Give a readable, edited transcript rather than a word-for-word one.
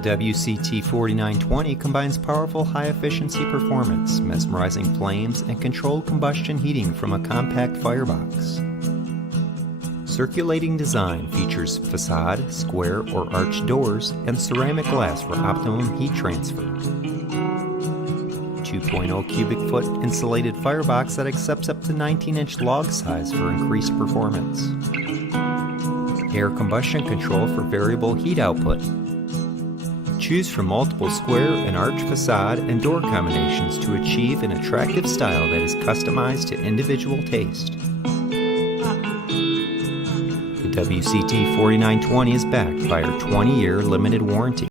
WCT4920 combines powerful high-efficiency performance, mesmerizing flames, and controlled combustion heating from a compact firebox. Circulating design features facade, square or arched doors, and ceramic glass for optimum heat transfer. 2.0 cubic foot insulated firebox that accepts up to 19-inch log size for increased performance. Air combustion control for variable heat output. Choose from multiple square and arch facade and door combinations to achieve an attractive style that is customized to individual taste. The WCT4920 is backed by our 20-year limited warranty.